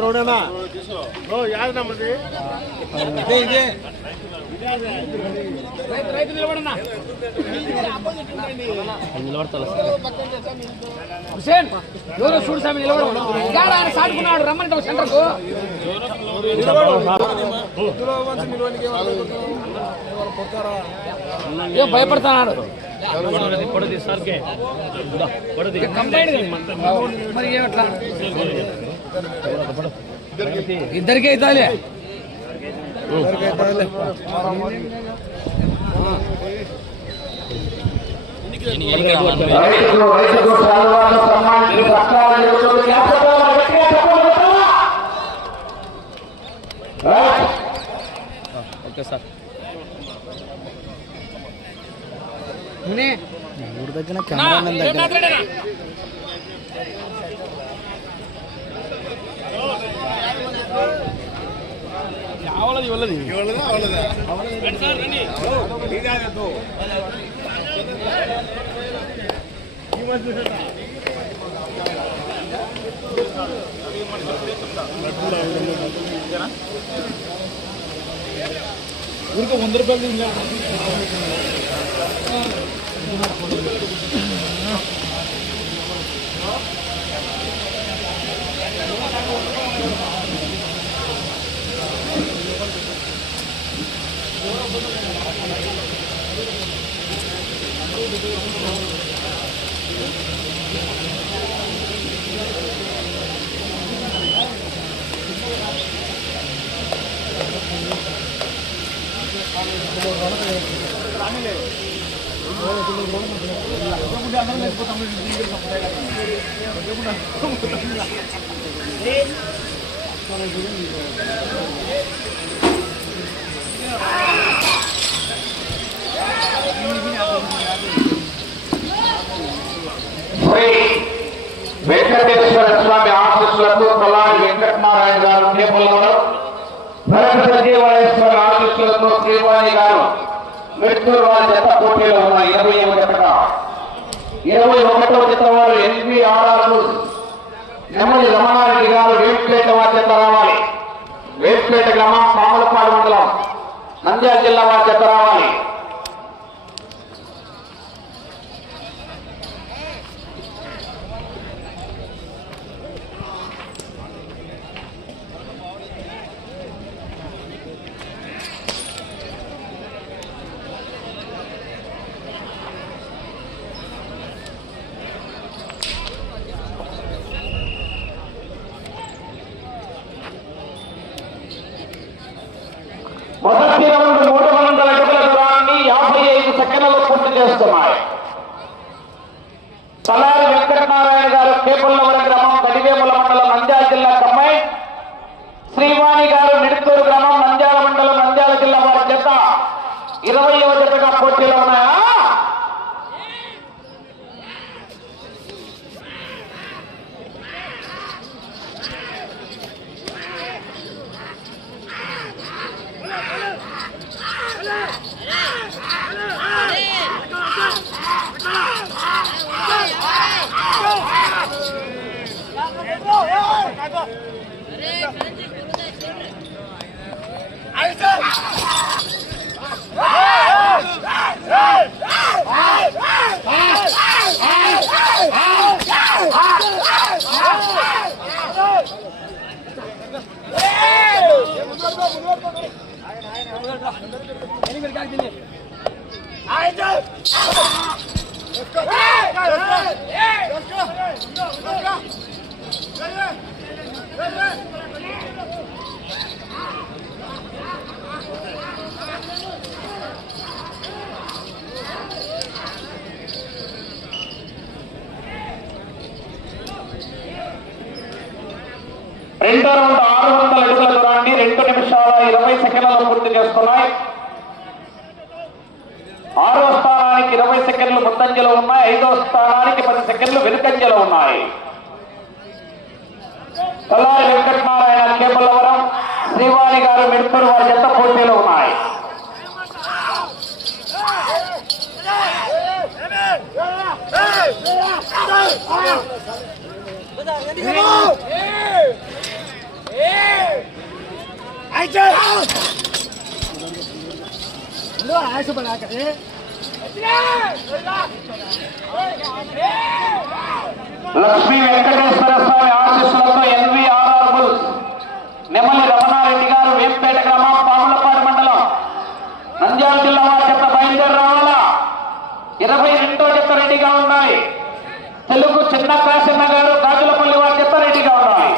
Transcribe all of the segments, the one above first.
నా సుబ్రహ్మణ్యనా ఓ యాద నమ్మది ఇదే ఇదే. రైతు నిలబడన్నా హుసేన్ ఎవరో చూడు స్వామి నిలబడు ఇంకా ఆయన సాటుకున్నాడు సెంటర్కు ఏం భయపడుతున్నాడు కంప్లైంట్ మరి ఏమట్లా इधर के इधर ले इधर के इधर ले ओके सर ಮೂರು ದಗ್ಗನ ಕ್ಯಾಮ್ರಾ ನಂದಾಗ ಅವಳದು ಇವಳದು ಇವಳದು ಅವಳದು ಎರಡು ಸಾವಿರ ಬನ್ನಿ ಇದಾದದ್ದು ಊರಿಗೆ ಒಂದು ರೂಪಾಯಿ ಇಲ್ಲ వంద రూపాయలు శ్రీ వెంకటేశ్వర స్వామి ఆశీస్సులతో కొల్లాడి వెంకటనారాయణ గారు కేపల్లో భరత సంజీవనేశ్వర ఆశీస్సులతో శ్రీవాణి గారు మెట్టూరు వారి జత పోటీలో ఉన్న ఇరవై ఒకటిగా ఇరవై ఒకటో జత వారు ఎన్వి ఆర్ఆర్లు నెమ్మది రమణారెడ్డి గారు వేపుపేట వారి రావాలి వేపుపేట గ్రామం పాములపాడు మండలం. నంద్యాల జిల్లా వారి రావాలి మొదటి రౌండ్ మూడు వందల అడుగుల దూరాన్ని యాభై ఐదు సెకండ్లలో పూర్తి చేస్తున్నాయి. తలారి వెంకటనారాయణ గారు కేపల్లవరం గ్రామం గడివేముల మండలం నంద్యాల జిల్లా కమ్మాయి శ్రీవాణి గారు నిడుతూరు గ్రామం నంద్యాల మండలం నంద్యాల జిల్లా వారి చేత ఇరవై జతగా పోటీలో రెండో రౌండ్ ఆరు వందల అడుగుల దూరాన్ని రెండు నిమిషాల ఇరవై సెకండ్లలో పూర్తి చేస్తున్నాయి ఆరో స్థానానికి ఇరవై సెకండ్లు ముందంజలో ఉన్నాయి ఐదో స్థానానికి పది సెకండ్లు వెనుకంజలో ఉన్నాయి తల్లారి వెంకటనారాయణ కేపల్లవరం శ్రీవాణి గారు మిడతూరు వారి చెత్త పోటీలో ఉన్నాయి లక్ష్మీ వెంకటేశ్వర స్వామి ఆశీస్సులతో ఎన్వీఆర్ఆర్ ఆర్ఆర్బుల్ నెమలి రమణారెడ్డి గారు వేంపేట గ్రామం పాములపాడు మండలం. నంద్యాల జిల్లా వారి చెత్త బయలుదేరి రావాలా? ఇరవై రెండో చెత్త రెడీగా ఉన్నాయి. తెలుగు చిన్న కాశన్న గారు గాజులపల్లి వారి చెత్త రెడీగా ఉన్నాయి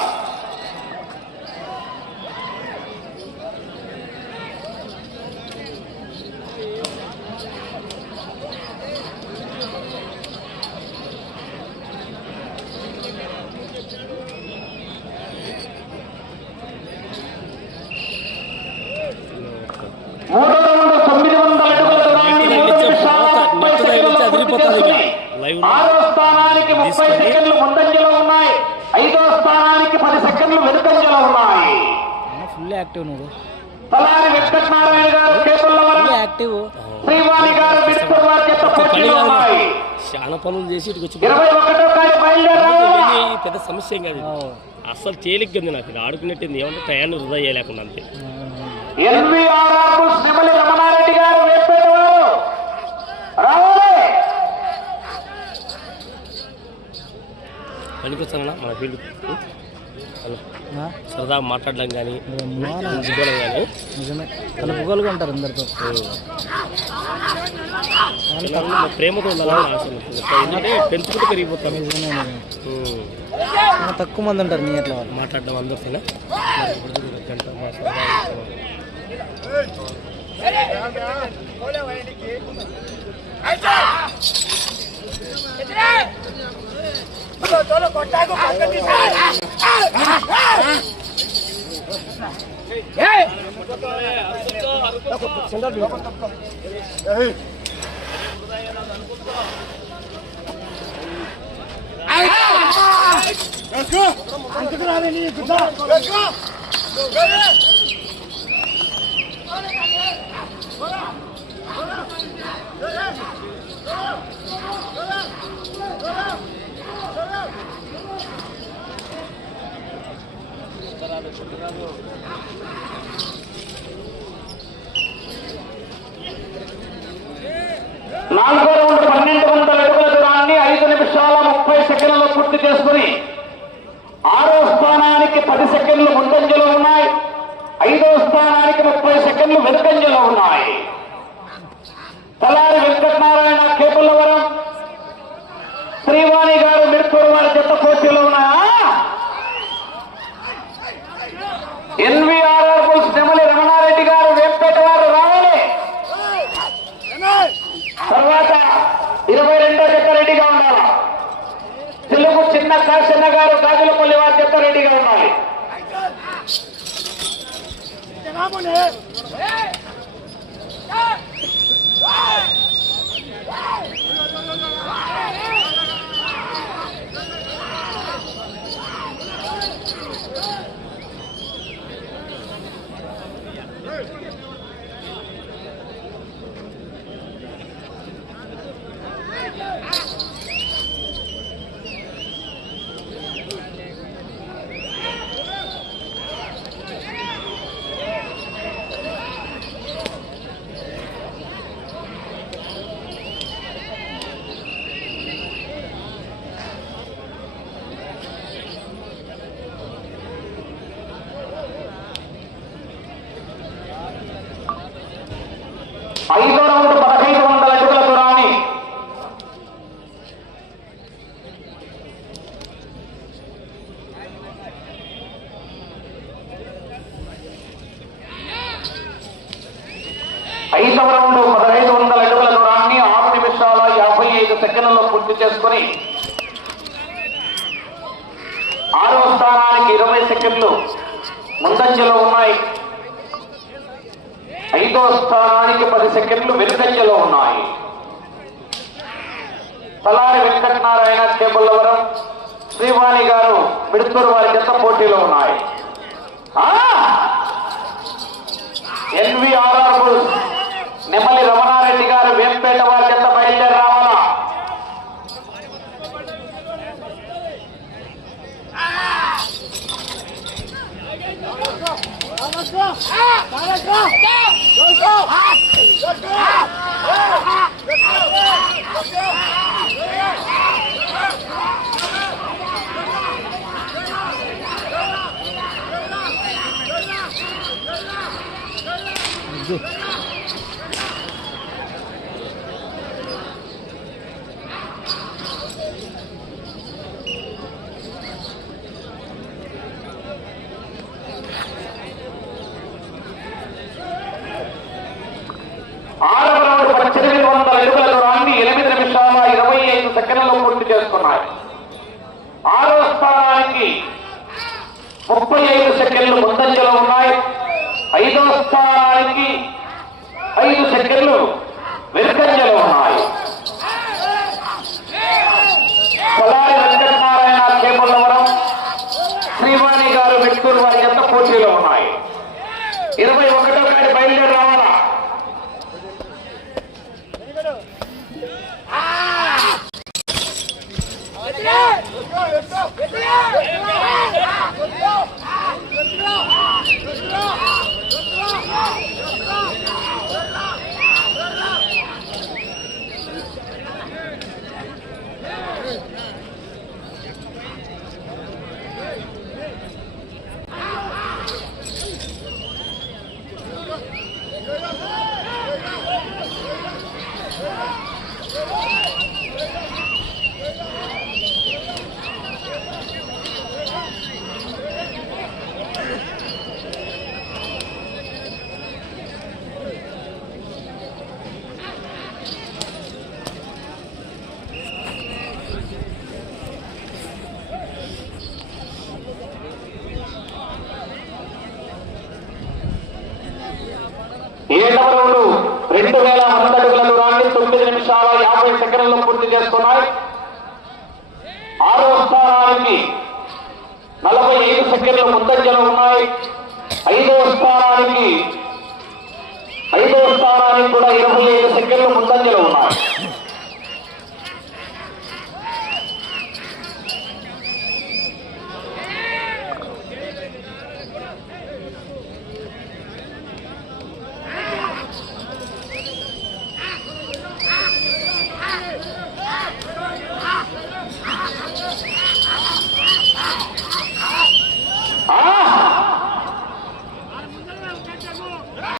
మూడో రౌండ్ తొమ్మిది వందల అడుగుల దూరాన్ని మూడు నిమిషాల ముప్పై సెకండ్లలో పూర్తి చేసుకుని ఆరో స్థానానికి ముప్పై సెకండ్లు ముందంజలో ఉన్నాయి ఐదో స్థానానికి పది సెకండ్లు వెనుకంజలో ఉన్నాయి ఫుల్ యాక్టివ్ నువ్వు. యాక్టివ్. చాలా పనులు చేసి పెద్ద సమస్య ఏం కాదు అసలు తేలిగ్గా ఉంది నాకు. ఆడుకున్నట్టుంది. ఏమంటే టయాన్ని వృధా చేయలేకుండా అంతే. పనికొస్తానన్నా? మన ఫీల్డ్ సరదా మాట్లాడడం కానీ నిజమే కలుపుకోలుగా ఉంటారు అందరితో ప్రేమతో ఉండాలని ఆశ ఉంటుంది. ఎందుకంటే పెంచుకుంటూ పెరిగిపోతాను తక్కువ మంది ఉంటారు నీ అట్లా వాళ్ళు మాట్లాడడం అందరితోనే चलो गोटा को काम करती है Let's go! Let's go! Let's go! Let's go! Go! Go! Go! Go! నాలుగో రౌండ్ పన్నెండు వందల అడుగుల దూరాన్ని ఐదు నిమిషాల ముప్పై సెకండ్లు పూర్తి చేసుకుని ఆరో స్థానానికి పది సెకండ్లు ముందంజలో ఉన్నాయి. ఐదో స్థానానికి ముప్పై సెకండ్లు వెనుకంజలో ఉన్నాయి. తలారి వెంకటనారాయణ కేపులవరం శ్రీవాణి గారు మిర్పూర్ వారి జత పోటీలో ఉన్నాయా ఎన్వీఆర్ఆర్ బుల్స్ నెమలి రమణారెడ్డి గారు వేంపేట వారు రావాలి. తర్వాత ఇరవై రెండో జత రెడీగా ఉండాలి. తెలుగు చిన్న కాశన్న గారు గాజులపల్లి వారి జత రెడీగా ఉండాలి. ఐదో రౌండ్ పదహైదు వందల అడుగుల దూరాన్ని ఐదవ రౌండ్ పదహైదు వందల అడుగుల దూరాన్ని ఆరు నిమిషాల యాభై ఐదు సెకండ్లలో పూర్తి చేసుకుని ఆరో స్థానానికి ఇరవై సెకండ్లు ముందంజలో ఉన్నాయి. ఐదో స్థానానికి పది సెకండ్లు వెనుకంజలో ఉన్నాయి. తలారి వెంకటనారాయణ కేబుల్లవరం శ్రీవాణి గారు మిడుతూరు వారి జత పోటీలో ఉన్నాయి. NVRR bulls. Good. ఆరో స్థానానికి ముప్పై ఐదు సెకండ్లు ముందంజలో ఉన్నాయి. ఐదో స్థానానికి ఐదు సెకండ్లు వెనుకంజలో ఉన్నాయి. Hey, రెండు వేల వంద అడుగుల దూరాన్ని తొమ్మిది నిమిషాల యాభై సెకండ్లలో పూర్తి చేసుకున్నాయి. ఆరో స్థానానికి నలభై ఐదు సెకండ్లు ముందంజలు ఉన్నాయి. ఐదో స్థానానికి ఐదో స్థానానికి కూడా ఇరవై ఐదు సెకండ్లు ముందంజలు ఉన్నాయి